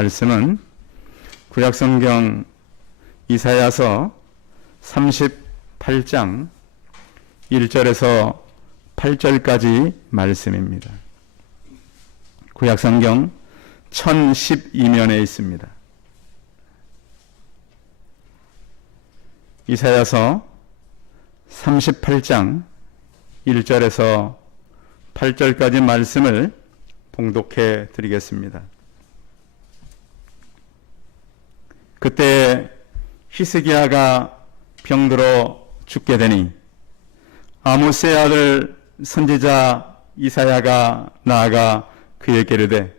말씀은 구약성경 이사야서 38장 1절에서 8절까지 말씀입니다. 구약성경 1012면에 있습니다. 이사야서 38장 1절에서 8절까지 말씀을 봉독해 드리겠습니다. 그때 히스기야가 병들어 죽게 되니 아모스의 아들 선지자 이사야가 나아가 그에게 이르되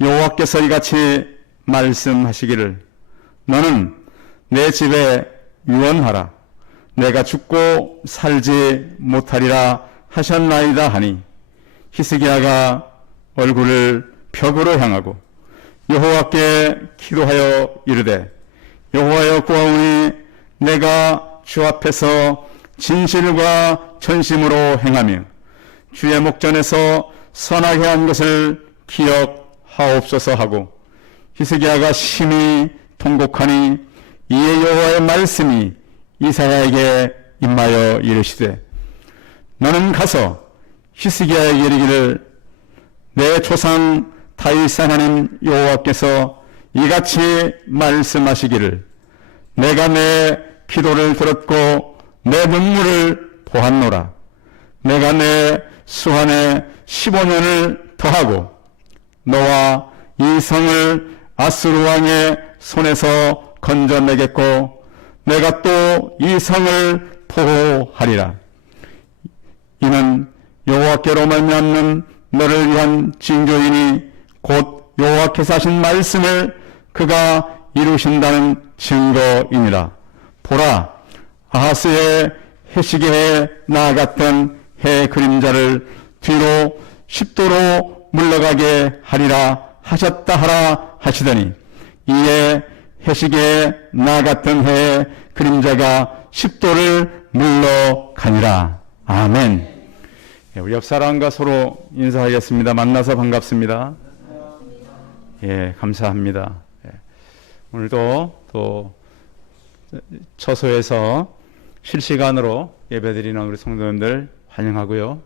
여호와께서 이같이 말씀하시기를 너는 내 집에 유언하라 내가 죽고 살지 못하리라 하셨나이다 하니 히스기야가 얼굴을 벽으로 향하고 여호와께 기도하여 이르되 여호와여 구하오니 내가 주 앞에서 진실과 전심으로 행하며 주의 목전에서 선하게 한 것을 기억하옵소서 하고 히스기야가 심히 통곡하니 이에 여호와의 말씀이 이사야에게 임하여 이르시되 너는 가서 히스기야에게 이르기를 내 조상 다윗 하나님 여호와께서 이같이 말씀하시기를 내가 내 기도를 들었고 내 눈물을 보았노라 내가 내 수한에 15년을 더하고 너와 이 성을 아수르 왕의 손에서 건져내겠고 내가 또 이 성을 보호하리라 이는 여호와께로 말미암는 너를 위한 징조이니 곧 여호와께서 하신 말씀을 그가 이루신다는 증거이니라. 보라, 아하스의 해시계에 나아갔던 해 그림자를 뒤로 10도로 물러가게 하리라 하셨다 하라 하시더니 이에 해시계에 나아갔던 해의 그림자가 10도를 물러가니라. 아멘. 우리 옆 사람과 서로 인사하겠습니다. 만나서 반갑습니다. 예, 감사합니다. 오늘도 또 처소에서 실시간으로 예배드리는 우리 성도님들 환영하고요.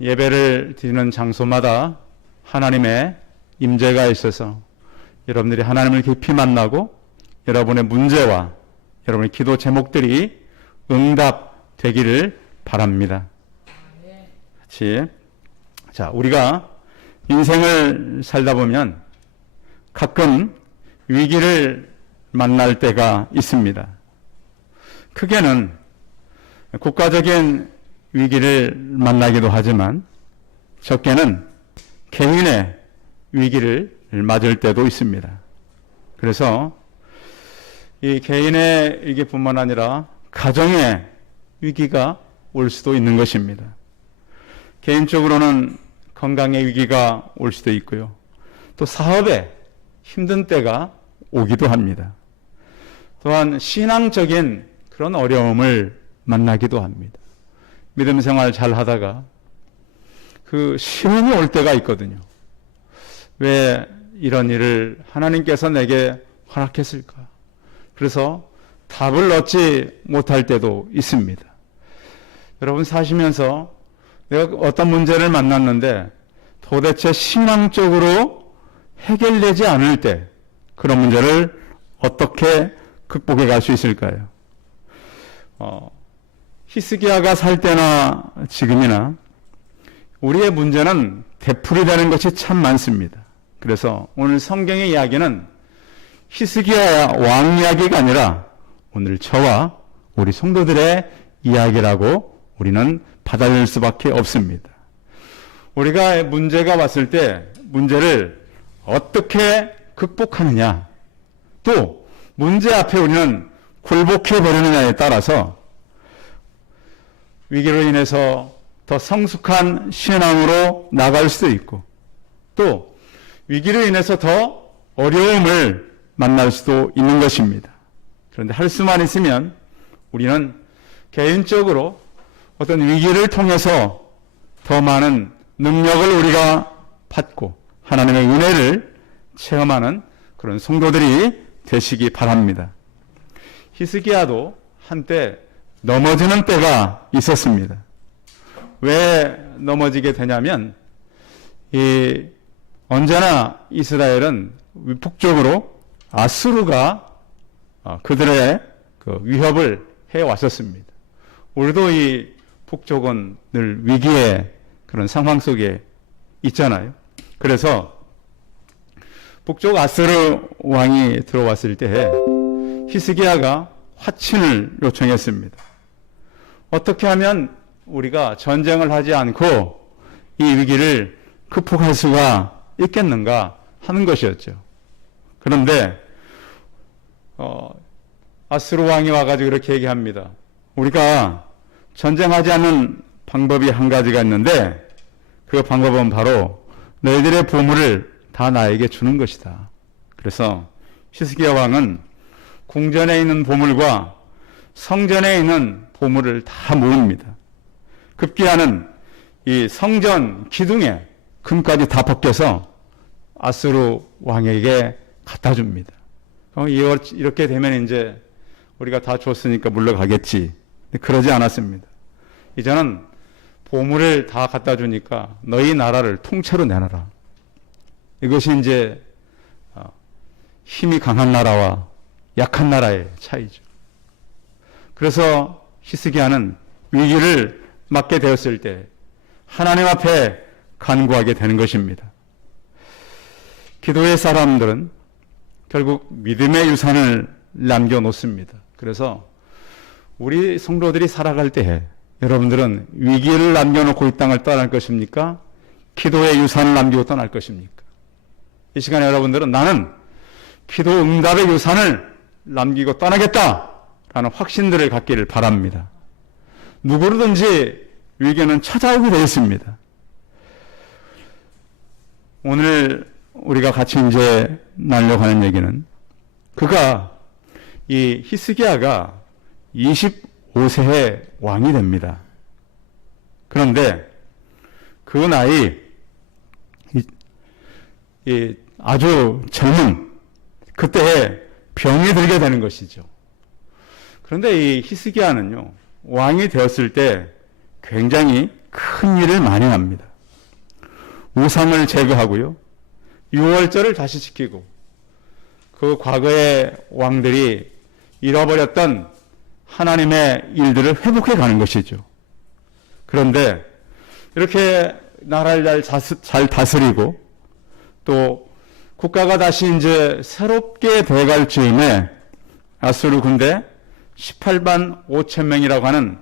예배를 드리는 장소마다 하나님의 임재가 있어서 여러분들이 하나님을 깊이 만나고 여러분의 문제와 여러분의 기도 제목들이 응답되기를 바랍니다. 같이. 자, 우리가 인생을 살다 보면 가끔 위기를 만날 때가 있습니다. 크게는 국가적인 위기를 만나기도 하지만 적게는 개인의 위기를 맞을 때도 있습니다. 그래서 이 개인의 위기뿐만 아니라 가정의 위기가 올 수도 있는 것입니다. 개인적으로는 건강의 위기가 올 수도 있고요. 또 사업에 힘든 때가 오기도 합니다. 또한 신앙적인 그런 어려움을 만나기도 합니다. 믿음 생활 잘 하다가 그 시험이 올 때가 있거든요. 왜 이런 일을 하나님께서 내게 허락했을까? 그래서 답을 얻지 못할 때도 있습니다. 여러분 사시면서 내가 어떤 문제를 만났는데 도대체 신앙적으로 해결되지 않을 때 그런 문제를 어떻게 극복해 갈 수 있을까요? 히스기야가 살 때나 지금이나 우리의 문제는 되풀이되는 것이 참 많습니다. 그래서 오늘 성경의 이야기는 히스기야 왕 이야기가 아니라 오늘 저와 우리 성도들의 이야기라고 우리는 받아들일 수밖에 없습니다. 우리가 문제가 왔을 때 문제를 어떻게 극복하느냐, 또 문제 앞에 우리는 굴복해 버리느냐에 따라서 위기로 인해서 더 성숙한 신앙으로 나갈 수도 있고 또 위기로 인해서 더 어려움을 만날 수도 있는 것입니다. 그런데 할 수만 있으면 우리는 개인적으로 어떤 위기를 통해서 더 많은 능력을 우리가 받고 하나님의 은혜를 체험하는 그런 성도들이 되시기 바랍니다. 히스기야도 한때 넘어지는 때가 있었습니다. 왜 넘어지게 되냐면 언제나 이스라엘은 북쪽으로 아수르가 그들의 그 위협을 해왔었습니다. 우리도 이 북쪽은 늘 위기의 그런 상황 속에 있잖아요. 그래서 북쪽 아수르 왕이 들어왔을 때 히스기야가 화친을 요청했습니다. 어떻게 하면 우리가 전쟁을 하지 않고 이 위기를 극복할 수가 있겠는가 하는 것이었죠. 그런데 아수르 왕이 와가지고 이렇게 얘기합니다. 우리가 전쟁하지 않는 방법이 한 가지가 있는데 그 방법은 바로 너희들의 보물을 다 나에게 주는 것이다. 그래서 히스기야 왕은 궁전에 있는 보물과 성전에 있는 보물을 다 모읍니다. 급기야는 이 성전 기둥에 금까지 다 벗겨서 아수르 왕에게 갖다 줍니다. 이렇게 되면 이제 우리가 다 줬으니까 물러가겠지. 그러지 않았습니다. 이제는 보물을 다 갖다 주니까 너희 나라를 통째로 내놔라. 이것이 이제 힘이 강한 나라와 약한 나라의 차이죠. 그래서 히스기야는 위기를 맞게 되었을 때 하나님 앞에 간구하게 되는 것입니다. 기도의 사람들은 결국 믿음의 유산을 남겨놓습니다. 그래서 우리 성도들이 살아갈 때에 여러분들은 위기를 남겨놓고 이 땅을 떠날 것입니까? 기도의 유산을 남기고 떠날 것입니까? 이 시간에 여러분들은 나는 기도 응답의 유산을 남기고 떠나겠다라는 확신들을 갖기를 바랍니다. 누구로든지 위기는 찾아오게 되어 있습니다. 오늘 우리가 같이 이제 나누려고 하는 얘기는 이 히스기야가 25세의 왕이 됩니다. 그런데 그 나이 아주 젊은 그때에 병이 들게 되는 것이죠. 그런데 이 히스기야는요, 왕이 되었을 때 굉장히 큰 일을 많이 합니다. 우상을 제거하고요, 유월절을 다시 지키고, 그 과거의 왕들이 잃어버렸던 하나님의 일들을 회복해 가는 것이죠. 그런데 이렇게 나라를 잘 다스리고 또 국가가 다시 이제 새롭게 돼갈 즈음에 아수르 군대 18만 5천 명이라고 하는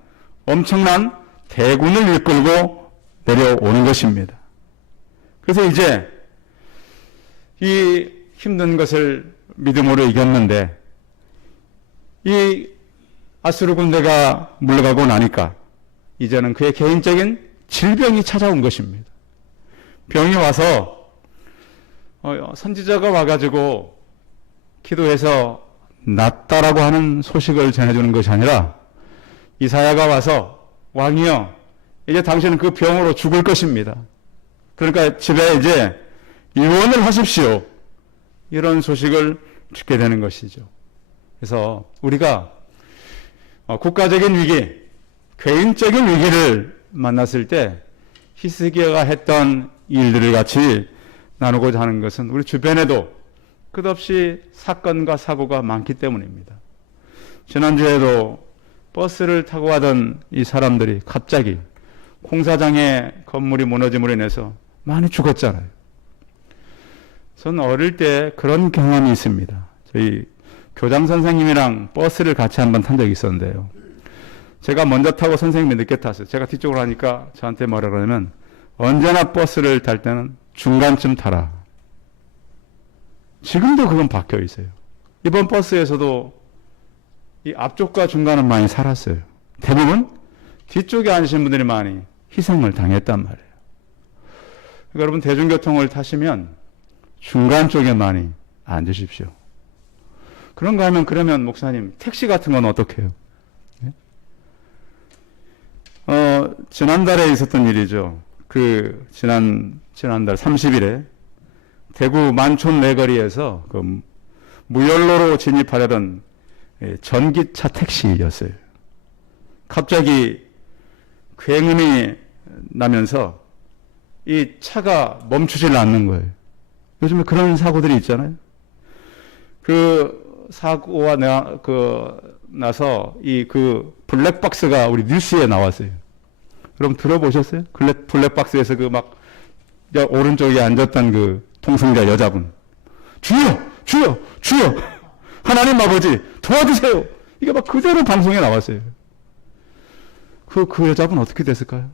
엄청난 대군을 이끌고 내려오는 것입니다. 그래서 이제 이 힘든 것을 믿음으로 이겼는데 이 아수르 군대가 물러가고 나니까 이제는 그의 개인적인 질병이 찾아온 것입니다. 병이 와서 선지자가 와가지고 기도해서 낫다라고 하는 소식을 전해주는 것이 아니라 이사야가 와서 왕이여 이제 당신은 그 병으로 죽을 것입니다. 그러니까 집에 이제 입원을 하십시오. 이런 소식을 듣게 되는 것이죠. 그래서 우리가 국가적인 위기, 개인적인 위기를 만났을 때 히스기야가 했던 일들을 같이 나누고자 하는 것은 우리 주변에도 끝없이 사건과 사고가 많기 때문입니다. 지난주에도 버스를 타고 가던 이 사람들이 갑자기 공사장의 건물이 무너짐으로 인해서 많이 죽었잖아요. 저는 어릴 때 그런 경험이 있습니다. 저희 교장 선생님이랑 버스를 같이 한번 탄 적이 있었는데요. 제가 먼저 타고 선생님이 늦게 탔어요. 제가 뒤쪽으로 하니까 저한테 뭐라 그러냐면 언제나 버스를 탈 때는 중간쯤 타라. 지금도 그건 박혀 있어요. 이번 버스에서도 이 앞쪽과 중간은 많이 살았어요. 대부분 뒤쪽에 앉으신 분들이 많이 희생을 당했단 말이에요. 그러니까 여러분 대중교통을 타시면 중간 쪽에 많이 앉으십시오. 그런가 하면 그러면 목사님 택시 같은 건 어떻게 해요? 네? 지난달에 있었던 일이죠. 지난달 30일에 대구 만촌 내거리에서 그 무연로로 진입하려던 전기차 택시였어요. 갑자기 굉음이 나면서 이 차가 멈추질 않는 거예요. 요즘에 그런 사고들이 있잖아요. 그 사고가 나서 그 블랙박스가 우리 뉴스에 나왔어요. 여러분 들어보셨어요? 블랙박스에서 그 막 오른쪽에 앉았던 그 동성자 여자분, 주여, 주여, 주여, 하나님 아버지 도와주세요. 이게 막 그대로 방송에 나왔어요. 그 여자분 어떻게 됐을까요?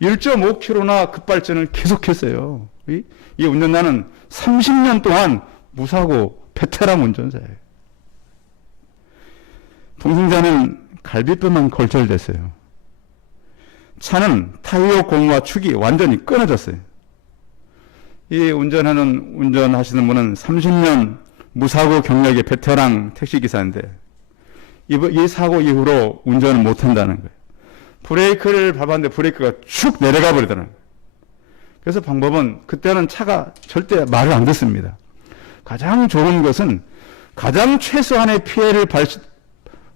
1.5km나 급발진을 계속했어요. 이 운전자는 30년 동안 무사고 베테랑 운전자예요. 동승자는 갈비뼈만 골절됐어요. 차는 타이어 공과 축이 완전히 끊어졌어요. 이 운전하시는 분은 30년 무사고 경력의 베테랑 택시기사인데 이 사고 이후로 운전을 못한다는 거예요. 브레이크를 밟았는데 브레이크가 축 내려가 버리더라는 거예요. 그래서 방법은 그때는 차가 절대 말을 안 듣습니다. 가장 좋은 것은 가장 최소한의 피해를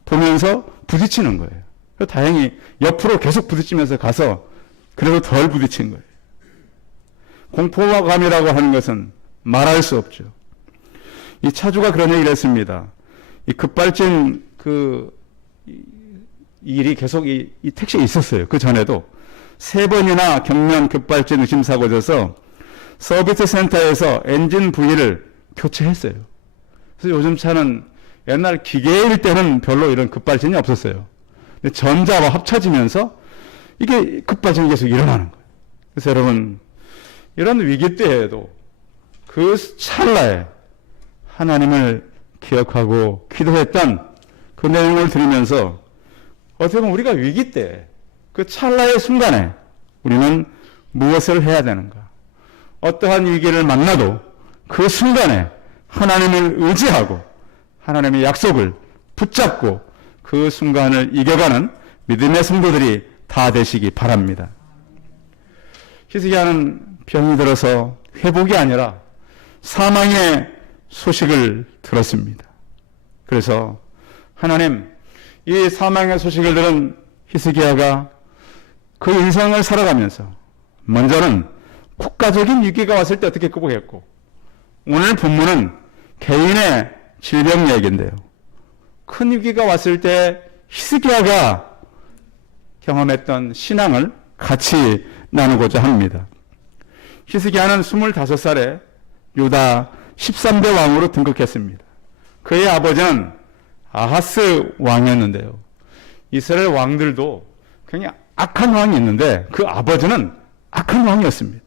보면서 부딪히는 거예요. 다행히 옆으로 계속 부딪히면서 가서 그래도 덜 부딪힌 거예요. 공포감이라고 하는 것은 말할 수 없죠. 이 차주가 그런 얘기를 했습니다. 이 급발진 일이 계속 이 택시에 있었어요. 그 전에도 3번이나 경면 급발진 의심사고가 져서 서비스 센터에서 엔진 부위를 교체했어요. 그래서 요즘 차는 옛날 기계일 때는 별로 이런 급발진이 없었어요. 근데 전자와 합쳐지면서 이게 급발진이 계속 일어나는 거예요. 그래서 여러분, 이런 위기 때에도 그 찰나에 하나님을 기억하고 기도했던 그 내용을 들으면서 어떻게 보면 우리가 위기 때 그 찰나의 순간에 우리는 무엇을 해야 되는가? 어떠한 위기를 만나도 그 순간에 하나님을 의지하고 하나님의 약속을 붙잡고 그 순간을 이겨가는 믿음의 성도들이 다 되시기 바랍니다. 히스기야는 병이 들어서 회복이 아니라 사망의 소식을 들었습니다. 그래서 하나님, 이 사망의 소식을 들은 히스기야가 그 인생을 살아가면서 먼저는 국가적인 위기가 왔을 때 어떻게 극복했고, 오늘 본문은 개인의 질병 얘기인데요. 큰 위기가 왔을 때 히스기야가 경험했던 신앙을 같이 나누고자 합니다. 히스기야는 25살에 유다 13대 왕으로 등극했습니다. 그의 아버지는 아하스 왕이었는데요. 이스라엘 왕들도 굉장히 악한 왕이 있는데 그 아버지는 악한 왕이었습니다.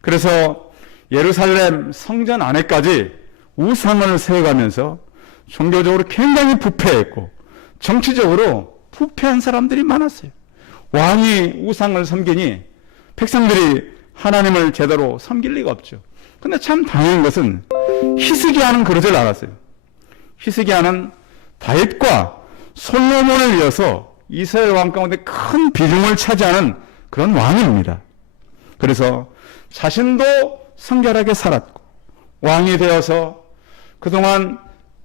그래서 예루살렘 성전 안에까지 우상을 세워가면서 종교적으로 굉장히 부패했고 정치적으로 부패한 사람들이 많았어요. 왕이 우상을 섬기니 백성들이 하나님을 제대로 섬길 리가 없죠. 근데 참 당연한 것은 히스기야는 그러질 않았어요. 히스기야는 다윗과 솔로몬을 이어서 이스라엘 왕 가운데 큰 비중을 차지하는 그런 왕입니다. 그래서 자신도 성결하게 살았고 왕이 되어서 그동안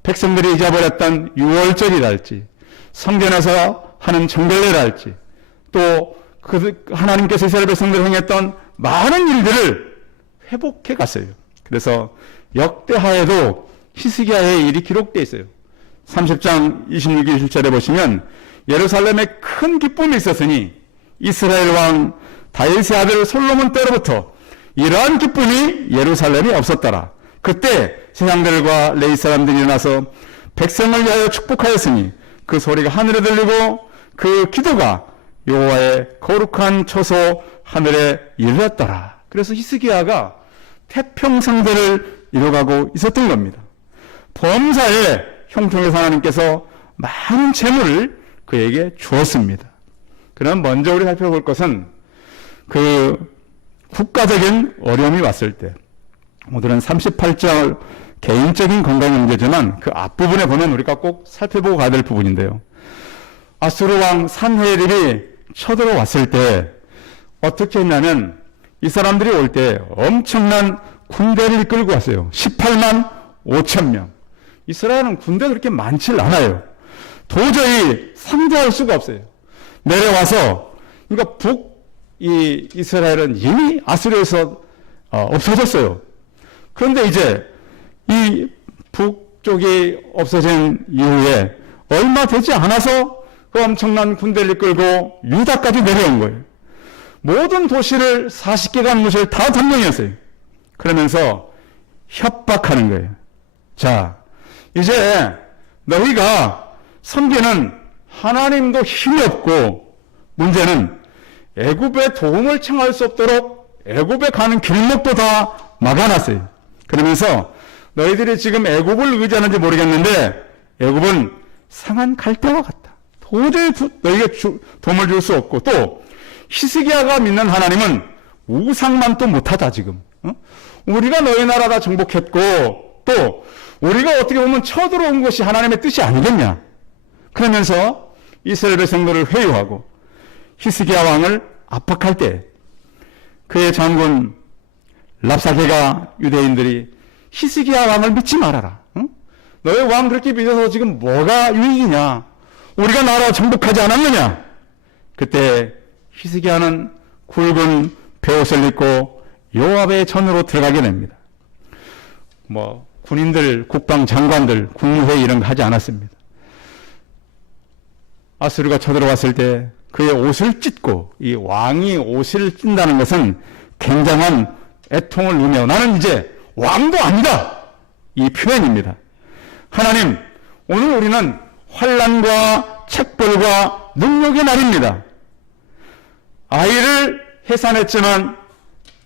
백성들이 잊어버렸던 유월절이랄지 성전에서 하는 정결례랄지 또 하나님께서 이스라엘 백성들을 행했던 많은 일들을 회복해 갔어요. 그래서 역대하에도 히스기야의 일이 기록되어 있어요. 30장 26절 1절에 보시면 예루살렘에 큰 기쁨이 있었으니 이스라엘 왕 다윗의 아들 솔로몬 때로부터 이러한 기쁨이 예루살렘에 없었더라. 그때 세상들과 레위 사람들이 일어나서 백성을 위하여 축복하였으니 그 소리가 하늘에 들리고 그 기도가 여호와의 거룩한 처소 하늘에 이르렀더라. 그래서 히스기야가 태평성대를 이뤄가고 있었던 겁니다. 범사에 형통해서 하나님께서 많은 재물을 그에게 주었습니다. 그럼 먼저 우리 살펴볼 것은 그 국가적인 어려움이 왔을 때, 오늘은 38절 개인적인 건강 문제지만 그 앞부분에 보면 우리가 꼭 살펴보고 가야 될 부분인데요. 아수르 왕 산헤립이 쳐들어왔을 때 어떻게 했냐면 이 사람들이 올 때 엄청난 군대를 이끌고 왔어요. 18만 5천 명. 이스라엘은 군대가 그렇게 많지 않아요. 도저히 상대할 수가 없어요. 내려와서, 그러니까 이스라엘은 이미 아수르에서 없어졌어요. 그런데 이제 이 북쪽이 없어진 이후에 얼마 되지 않아서 그 엄청난 군대를 이끌고 유다까지 내려온 거예요. 모든 도시를 40개가 무실 다 점령했어요. 그러면서 협박하는 거예요. 자, 이제 너희가 섬기는 하나님도 힘이 없고, 문제는 애굽의 도움을 청할 수 없도록 애굽에 가는 길목도 다 막아놨어요. 그러면서 너희들이 지금 애굽을 의지하는지 모르겠는데 애굽은 상한 갈대와 같다. 도저히 너희에게 도움을 줄 수 없고, 또 히스기야가 믿는 하나님은 우상만 또 못하다 지금. 우리가 너희 나라 다 정복했고, 또 우리가 어떻게 보면 쳐들어온 것이 하나님의 뜻이 아니겠냐. 그러면서 이스라엘 백성들을 회유하고 히스기야 왕을 압박할 때 그의 장군 랍사게가 유대인들이 히스기야 왕을 믿지 말아라. 너의 왕 그렇게 믿어서 지금 뭐가 유익이냐. 우리가 나라 정복하지 않았느냐. 그때 히스기야는 굵은 베옷을 입고 요압의 전으로 들어가게 됩니다. 군인들, 국방장관들, 국무회의 이런 거 하지 않았습니다. 아수르가 쳐들어왔을 때 그의 옷을 찢고, 이 왕이 옷을 찢는다는 것은 굉장한 애통을 누며 나는 이제 왕도 아니다, 이 표현입니다. 하나님, 오늘 우리는 환난과 책벌과 능력의 날입니다. 아이를 해산했지만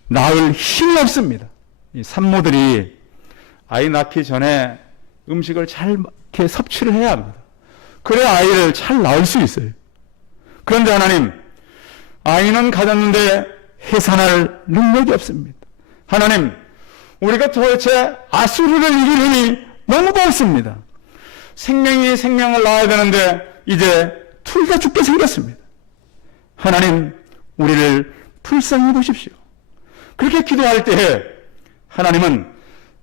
낳을 힘이 없습니다. 이 산모들이 아이 낳기 전에 음식을 잘 이렇게 섭취를 해야 합니다. 그래야 아이를 잘 낳을 수 있어요. 그런데 하나님, 아이는 가졌는데 해산할 능력이 없습니다. 하나님, 우리가 도대체 아수르를 이길 힘이 너무도 없습니다. 생명이 생명을 낳아야 되는데 이제 둘 다 죽게 생겼습니다. 하나님, 우리를 불쌍히 보십시오. 그렇게 기도할 때에 하나님은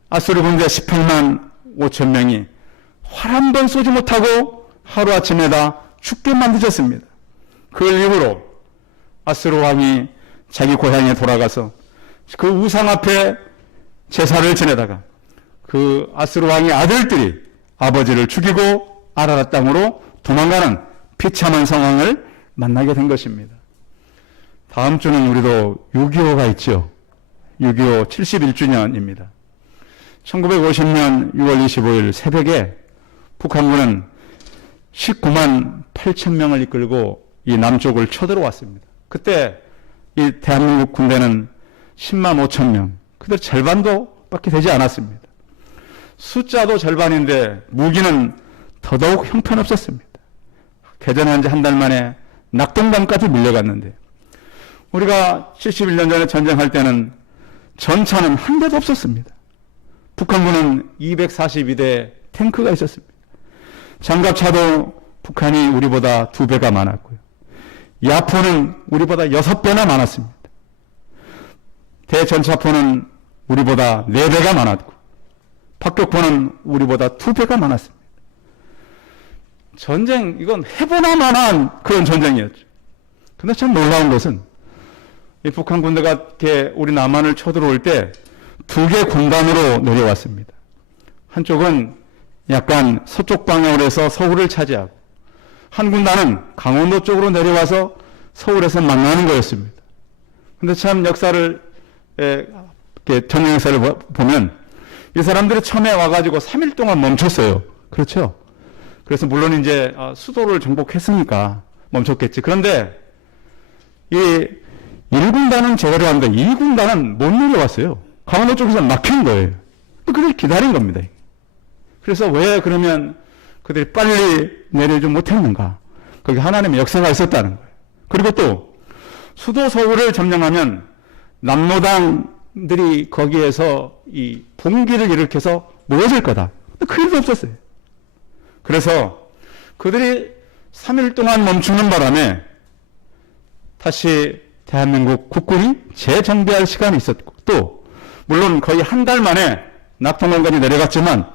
아수르 군대 18만 5천 명이 활 한 번 쏘지 못하고 하루아침에 다 죽게 만드셨습니다. 그 이후로 아수르 왕이 자기 고향에 돌아가서 그 우상 앞에 제사를 지내다가 그 아수르 왕의 아들들이 아버지를 죽이고 아라라 땅으로 도망가는 비참한 상황을 만나게 된 것입니다. 다음 주는 우리도 6.25가 있죠. 6.25 71주년입니다. 1950년 6월 25일 새벽에 북한군은 19만 8천 명을 이끌고 이 남쪽을 쳐들어왔습니다. 그때 이 대한민국 군대는 10만 5천 명, 그들 절반도 밖에 되지 않았습니다. 숫자도 절반인데 무기는 더더욱 형편없었습니다. 개전한 지 한 달 만에 낙동강까지 밀려갔는데, 우리가 71년 전에 전쟁할 때는 전차는 한 대도 없었습니다. 북한군은 242대 탱크가 있었습니다. 장갑차도 북한이 우리보다 2배가 많았고요. 야포는 우리보다 6배나 많았습니다. 대전차포는 우리보다 4배가 많았고, 박격포는 우리보다 2배가 많았습니다. 전쟁, 이건 해보나 마나한 그런 전쟁이었죠. 근데 참 놀라운 것은 이 북한 군대가 이렇게 우리 남한을 쳐들어올 때 2개 군단으로 내려왔습니다. 한쪽은 약간 서쪽 방향으로 해서 서울을 차지하고, 한 군단은 강원도 쪽으로 내려와서 서울에서 만나는 거였습니다. 근데 참 역사를, 전쟁 역사를 보면 이 사람들이 처음에 와가지고 3일 동안 멈췄어요. 그렇죠? 그래서 물론 이제 수도를 정복했으니까 멈췄겠지. 그런데 이 1군단은 제대로 한데 2군단은 못 내려왔어요. 강원도 쪽에서 막힌 거예요. 그들 기다린 겁니다. 그래서 왜 그러면 그들이 빨리 내려오지 못했는가? 거기 하나님의 역사가 있었다는 거예요. 그리고 또 수도 서울을 점령하면 남로당들이 거기에서 이 봉기를 일으켜서 모여질 거다. 그 일도 없었어요. 그래서 그들이 3일 동안 멈추는 바람에 다시 대한민국 국군이 재정비할 시간이 있었고, 또 물론 거의 한 달 만에 낙동강까지 내려갔지만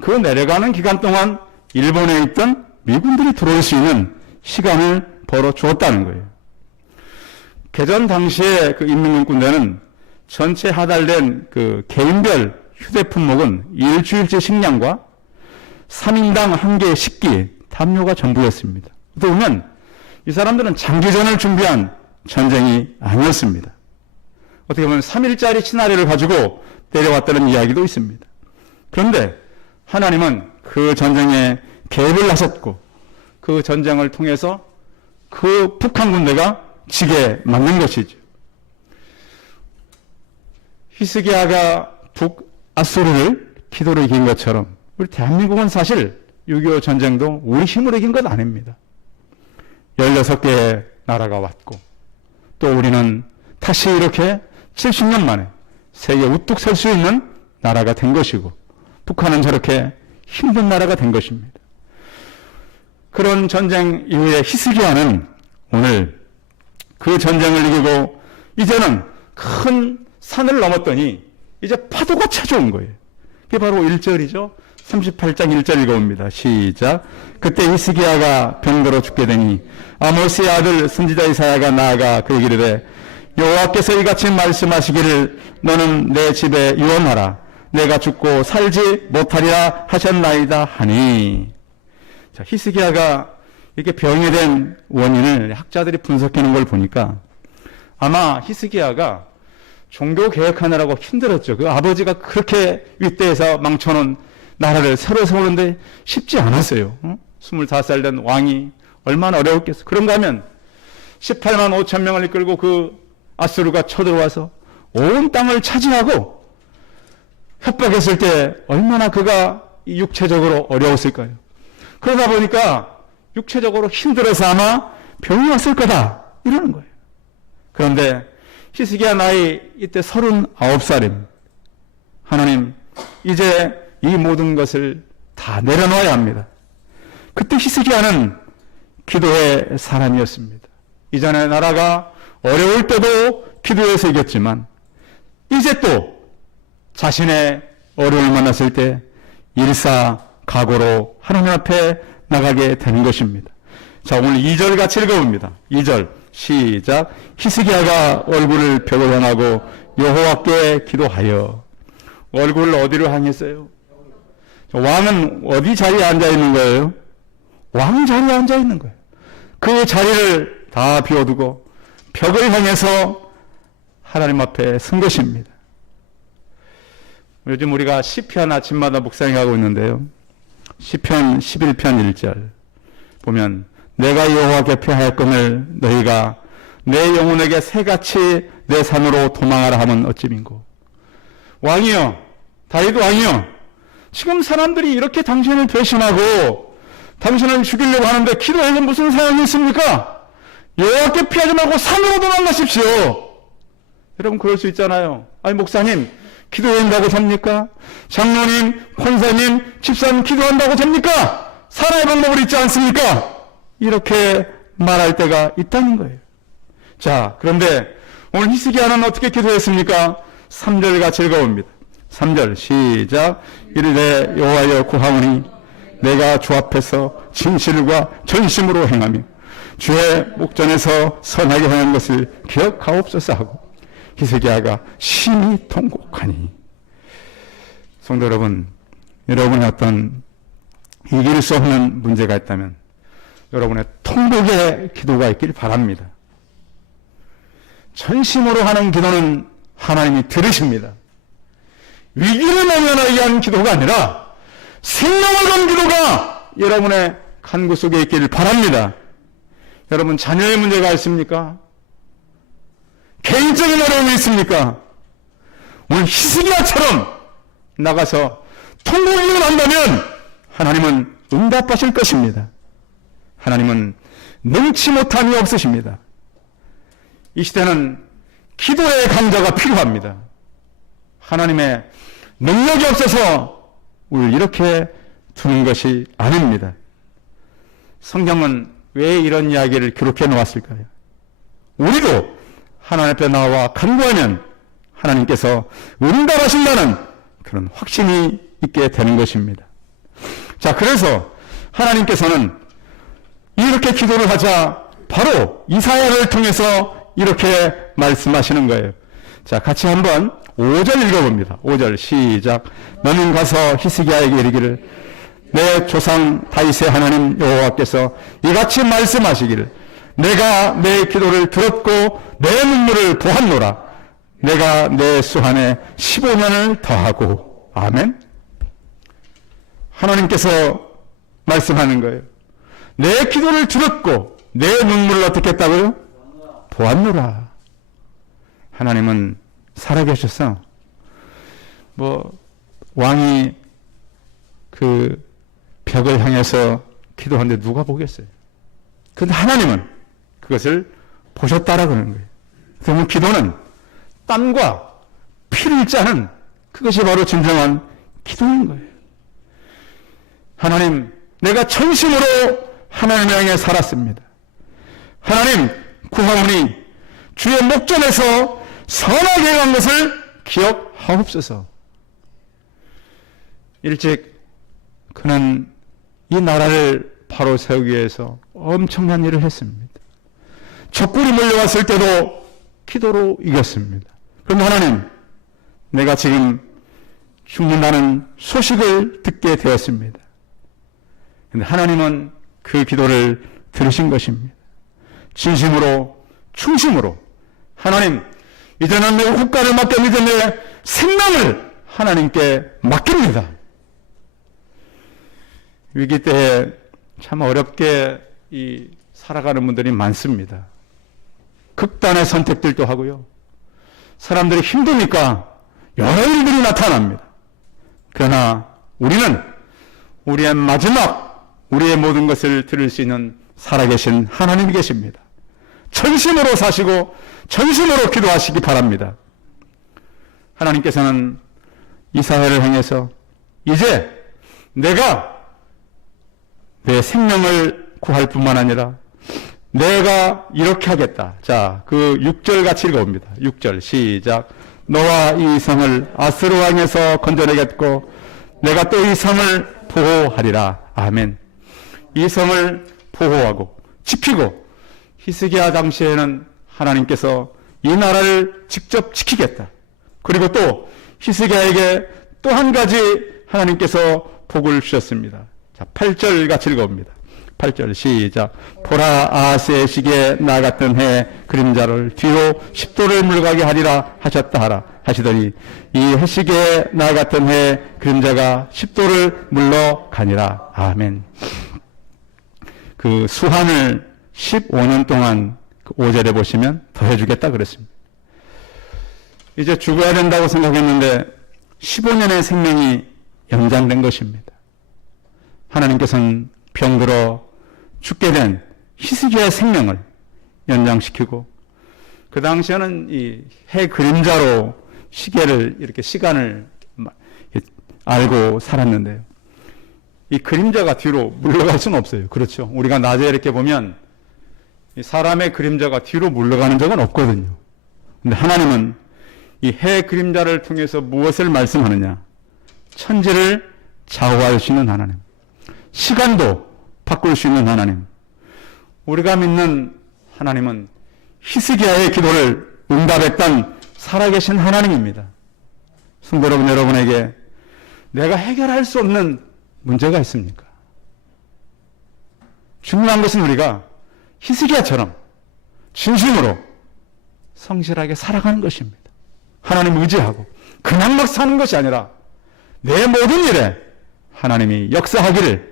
그 내려가는 기간 동안 일본에 있던 미군들이 들어올 수 있는 시간을 벌어 주었다는 거예요. 개전 당시에 그 인민군 군대는 전체 하달된 그 개인별 휴대품목은 일주일치 식량과 3인당 1개의 식기, 담요가 전부였습니다. 어떻게 보면 이 사람들은 장기전을 준비한 전쟁이 아니었습니다. 어떻게 보면 3일짜리 시나리오를 가지고 내려왔다는 이야기도 있습니다. 그런데 하나님은 그 전쟁에 개입을 하셨고 그 전쟁을 통해서 그 북한 군대가 지게 만든 것이죠. 히스기야가 북아수르를 기도로 이긴 것처럼 우리 대한민국은 사실 6.25 전쟁도 우리 힘으로 이긴 건 아닙니다. 16개의 나라가 왔고 또 우리는 다시 이렇게 70년 만에 세계 우뚝 설 수 있는 나라가 된 것이고 북한은 저렇게 힘든 나라가 된 것입니다. 그런 전쟁 이후에 히스기야는 오늘 그 전쟁을 이기고 이제는 큰 산을 넘었더니 이제 파도가 찾아온 거예요. 그게 바로 1절이죠. 38장 1절 읽어봅니다. 시작. 그때 히스기야가 병들어 죽게 되니 아모스의 아들 선지자 이사야가 나아가 그에게 이르되 여호와께서 이같이 말씀하시기를 너는 내 집에 유언하라. 내가 죽고 살지 못하리라 하셨나이다 하니. 자, 히스기야가 이렇게 병이 된 원인을 학자들이 분석하는 걸 보니까 아마 히스기야가 종교 개혁하느라고 힘들었죠. 그 아버지가 그렇게 윗대에서 망쳐놓은 나라를 새로 세우는데 쉽지 않았어요. 25살 된 왕이 얼마나 어려웠겠어. 그런가 하면 18만 5천 명을 이끌고 그 아수르가 쳐들어와서 온 땅을 차지하고 협박했을 때 얼마나 그가 육체적으로 어려웠을까요? 그러다 보니까 육체적으로 힘들어서 아마 병이 왔을 거다 이러는 거예요. 그런데 히스기야 나이 이때 39살입니다. 하나님 이제 이 모든 것을 다 내려놓아야 합니다. 그때 히스기야는 기도의 사람이었습니다. 이전에 나라가 어려울 때도 기도해서 이겼지만 이제 또 자신의 어려움을 만났을 때 일사각오로 하나님 앞에 나가게 되는 것입니다. 자, 오늘 2절 같이 읽어봅니다. 2절 시작. 히스기야가 얼굴을 벽을 향하고 여호와께 기도하여. 얼굴을 어디로 향했어요? 왕은 어디 자리에 앉아 있는 거예요? 왕 자리에 앉아 있는 거예요. 그 자리를 다 비워두고 벽을 향해서 하나님 앞에 선 것입니다. 요즘 우리가 시편 아침마다 묵상하고 있는데요. 시편 11편 1절 보면 내가 여호와께 피하였거늘 너희가 내 영혼에게 새같이 내 산으로 도망하라 하면 어찌민고. 왕이여, 다윗 왕이여, 지금 사람들이 이렇게 당신을 배신하고 당신을 죽이려고 하는데 기도해서 무슨 사용이 있습니까? 여호와께 피하지 말고 산으로 도망가십시오. 여러분 그럴 수 있잖아요. 아니 목사님 기도한다고 됩니까? 장로님, 권사님, 집사님 기도한다고 됩니까? 살아야 방법을 있지 않습니까? 이렇게 말할 때가 있다는 거예요. 자, 그런데 오늘 히스기야는 어떻게 기도했습니까? 3절 같이 읽어봅니다. 3절 시작. 이르되 여호와여 구하오니 내가 주 앞에서 진실과 전심으로 행하며 주의 목전에서 선하게 행한 것을 기억하옵소서 하고 히스기야가 심히 통곡하니. 성도 여러분, 여러분의 어떤 이길 수 없는 문제가 있다면 여러분의 통곡의 기도가 있길 바랍니다. 전심으로 하는 기도는 하나님이 들으십니다. 위기를 모면하기 위한 기도가 아니라 생명을 건 기도가 여러분의 간구 속에 있길 바랍니다. 여러분 자녀의 문제가 있습니까? 개인적인 어려움이 있습니까? 오늘 히스기야처럼 나가서 통곡을 한다면 하나님은 응답하실 것입니다. 하나님은 능치 못함이 없으십니다. 이 시대는 기도의 강자가 필요합니다. 하나님의 능력이 없어서 우리를 이렇게 두는 것이 아닙니다. 성경은 왜 이런 이야기를 기록해 놓았을까요? 우리도 하나님 앞에 나와 간구하면 하나님께서 응답하신다는 그런 확신이 있게 되는 것입니다. 자, 그래서 하나님께서는 이렇게 기도를 하자 바로 이사야를 통해서 이렇게 말씀하시는 거예요. 자, 같이 한번 5절 읽어봅니다. 5절 시작. 너는 가서 히스기야에게 이르기를 내 조상 다윗의 하나님 여호와께서 이같이 말씀하시기를 내가 내 기도를 들었고 내 눈물을 보았노라. 내가 내 수한에 15년을 더하고. 아멘. 하나님께서 말씀하는 거예요. 내 기도를 들었고 내 눈물을 어떻게 했다고요? 보았노라. 하나님은 살아계셔서 왕이 그 벽을 향해서 기도하는데 누가 보겠어요? 그런데 하나님은 그것을 보셨다라고 하는 거예요. 그러면 기도는 땀과 피를 짜는 그것이 바로 진정한 기도인 거예요. 하나님, 내가 전심으로 하나님 향해 살았습니다. 하나님, 구하오니 주의 목전에서 선하게 간 것을 기억하옵소서. 일찍 그는 이 나라를 바로 세우기 위해서 엄청난 일을 했습니다. 적군이 몰려왔을 때도 기도로 이겼습니다. 그런데 하나님, 내가 지금 죽는다는 소식을 듣게 되었습니다. 그런데 하나님은 그 기도를 들으신 것입니다. 진심으로, 충심으로 하나님, 이제는 내 국가를 맡깁니다. 내 생명을 하나님께 맡깁니다. 위기 때에 참 어렵게 살아가는 분들이 많습니다. 극단의 선택들도 하고요. 사람들이 힘드니까 여러 일들이 나타납니다. 그러나 우리는 우리의 마지막, 우리의 모든 것을 들을 수 있는 살아계신 하나님이 계십니다. 전심으로 사시고 전심으로 기도하시기 바랍니다. 하나님께서는 이사야를 향해서 이제 내가 내 생명을 구할 뿐만 아니라 내가 이렇게 하겠다. 자, 그 6절 같이 읽어봅니다. 6절 시작. 너와 이 성을 아스로 왕에서 건져내겠고 내가 또 이 성을 보호하리라. 아멘. 이 성을 보호하고 지키고 히스기야 당시에는 하나님께서 이 나라를 직접 지키겠다. 그리고 또 히스기야에게 또 한 가지 하나님께서 복을 주셨습니다. 자, 8절 같이 읽어봅니다. 8절 시작. 보라, 아하스의 시기에 나 같은 해 그림자를 뒤로 10도를 물러가게 하리라 하셨다 하라 하시더니 이 해시기에 나 같은 해 그림자가 10도를 물러가니라. 아멘. 그 수한을 15년 동안 5절에 보시면 더해주겠다 그랬습니다. 이제 죽어야 된다고 생각했는데 15년의 생명이 연장된 것입니다. 하나님께서는 병들어 죽게 된 히스기야의 생명을 연장시키고 그 당시에는 이 해 그림자로 시계를 이렇게 시간을 알고 살았는데요. 이 그림자가 뒤로 물러갈 수는 없어요. 그렇죠. 우리가 낮에 이렇게 보면 사람의 그림자가 뒤로 물러가는 적은 없거든요. 근데 하나님은 이 해 그림자를 통해서 무엇을 말씀하느냐? 천지를 좌우할 수 있는 하나님. 시간도 바꿀 수 있는 하나님. 우리가 믿는 하나님은 히스기야의 기도를 응답했던 살아계신 하나님입니다. 성도 여러분, 여러분에게 내가 해결할 수 없는 문제가 있습니까? 중요한 것은 우리가 히스기야처럼 진심으로 성실하게 살아가는 것입니다. 하나님 의지하고 그냥 막 사는 것이 아니라 내 모든 일에 하나님이 역사하기를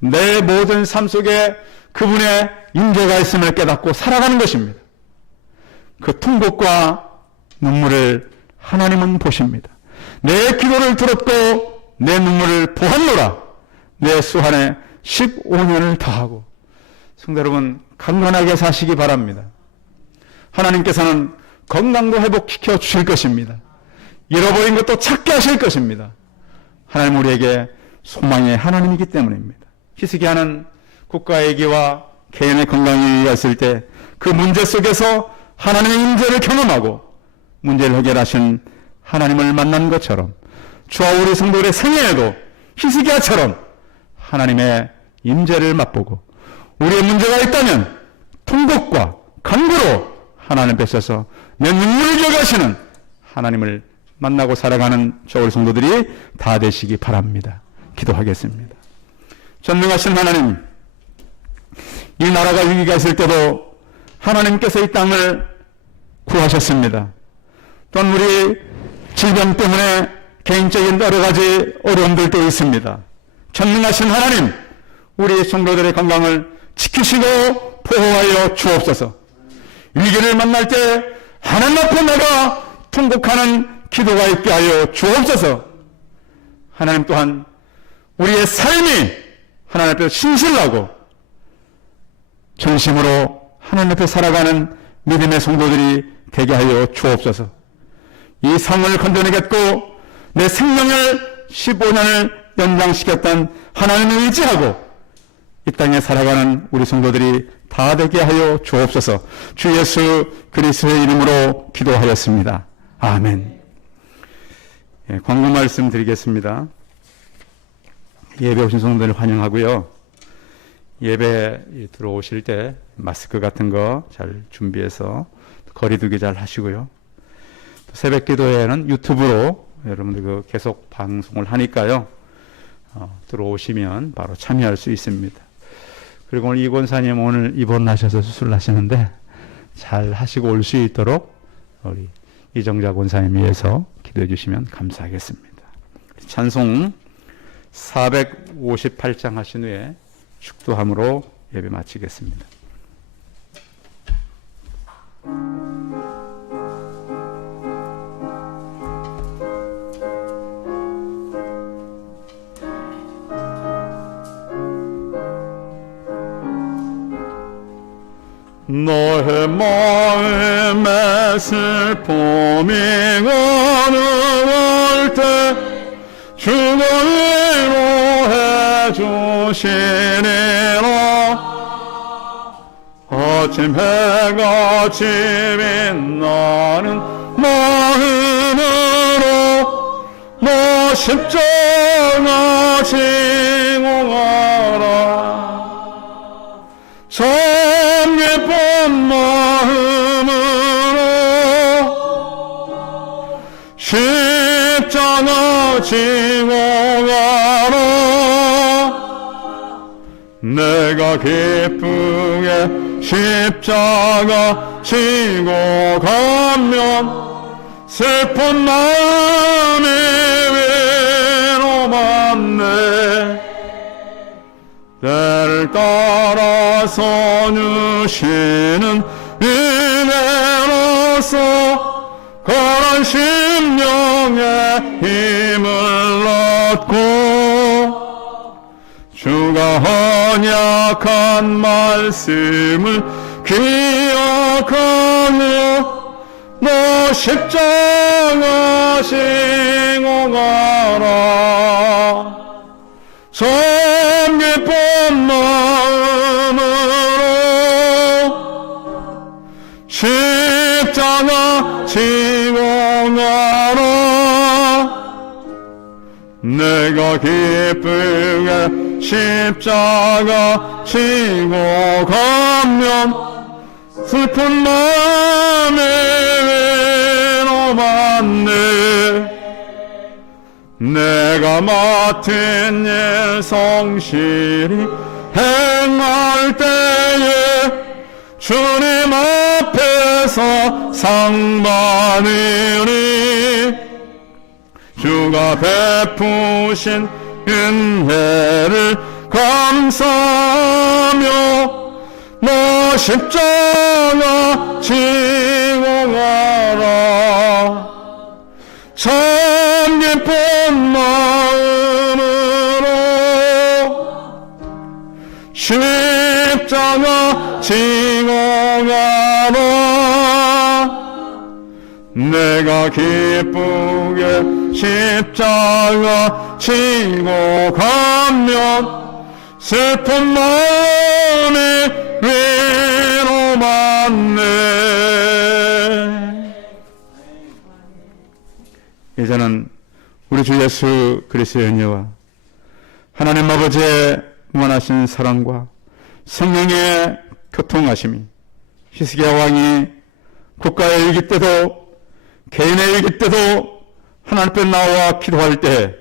내 모든 삶 속에 그분의 임재가 있음을 깨닫고 살아가는 것입니다. 그 통곡과 눈물을 하나님은 보십니다. 내 기도를 들었고 내 눈물을 보았노라. 내 수한에 15년을 더하고. 성도 여러분, 강건하게 사시기 바랍니다. 하나님께서는 건강도 회복시켜 주실 것입니다. 잃어버린 것도 찾게 하실 것입니다. 하나님 우리에게 소망의 하나님이기 때문입니다. 히스기야는 국가의 위기와 개인의 건강이 위기가 있을 때 그 문제 속에서 하나님의 임재를 경험하고 문제를 해결하신 하나님을 만난 것처럼 저와 우리 성도들의 생애에도 히스기야처럼 하나님의 임재를 맛보고 우리의 문제가 있다면 통곡과 간구로 하나님 뵈셔서 내 눈물을 기억하시는 하나님을 만나고 살아가는 저 우리 성도들이 다 되시기 바랍니다. 기도하겠습니다. 전능하신 하나님, 이 나라가 위기가 있을 때도 하나님께서 이 땅을 구하셨습니다. 또한 우리 질병 때문에 개인적인 여러 가지 어려움들도 있습니다. 전능하신 하나님, 우리 성도들의 건강을 지키시고 보호하여 주옵소서. 위기를 만날 때 하나님 앞에 나가 통곡하는 기도가 있게 하여 주옵소서. 하나님 또한 우리의 삶이 하나님 앞에서 신실하고 전심으로 하나님 앞에 살아가는 믿음의 성도들이 되게 하여 주옵소서. 이 삶을 건져내겠고 내 생명을 15년을 연장시켰던 하나님을 의지하고 이 땅에 살아가는 우리 성도들이 다 되게 하여 주옵소서. 주 예수 그리스도의 이름으로 기도하였습니다. 아멘. 예, 광고 말씀 드리겠습니다. 예배 오신 성도들 환영하고요. 예배 들어오실 때 마스크 같은 거 잘 준비해서 거리두기 잘 하시고요. 새벽 기도회는 유튜브로 여러분들 계속 방송을 하니까요. 들어오시면 바로 참여할 수 있습니다. 그리고 오늘 이 권사님 오늘 입원하셔서 수술하시는데 잘 하시고 올 수 있도록 우리 이정자 권사님 위해서 기도해 주시면 감사하겠습니다. 찬송 458장 하신 후에 축도함으로 예배 마치겠습니다. 너의 마음에 슬픔이 가득할 때 주가 위로해 주시리라. 아침 해같이 빛나는 마음으로 너 십자가 지고 가라. 참 예쁜 마음으로 십자가 지고 가라. 내가 기쁘게 십자가 지고 가면 슬픈 마음이 위로받네. 때를 따라서 주시는 은혜로서 그런 심령의 힘을 얻고 주가 언약한 말씀을 기억하며 너 십자가 지고 가라. 참 기쁜 마음으로 십자가 지고 가라. 내가 기쁘게 십자가 지고 가면 슬픈 마음이 위로받네. 내가 맡은 일 성실히 행할 때에 주님 앞에서 상 받으리. 주가 베푸신 은혜를 감사하며 너 십자가 지고 가라. 참 기쁜 마음으로 십자가 지고 가라. 내가 기쁘게 십자가 지고 가면 슬픈 마음이 위로받네. 사랑하는 우리 주 예수 그리스도의 은혜와 하나님 아버지의 무한하신 사랑과 성령의 교통하심이 히스기야 왕이 국가의 일기 때도 개인의 일기 때도 하나님 앞에 나와 기도할 때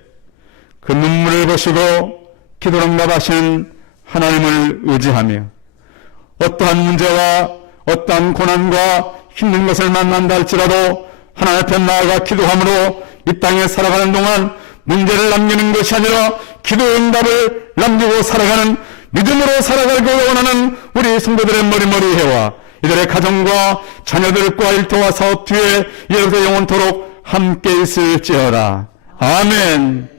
그 눈물을 보시고 기도를 응답하신 하나님을 의지하며 어떠한 문제와 어떠한 고난과 힘든 것을 만난다 할지라도 하나님 앞에 나아가 기도함으로 이 땅에 살아가는 동안 문제를 남기는 것이 아니라 기도 응답을 남기고 살아가는 믿음으로 살아가길 원하는 우리 성도들의 머리머리해와 이들의 가정과 자녀들과 일터와 사업 뒤에 이들도 영원토록 함께 있을지어다. 아멘.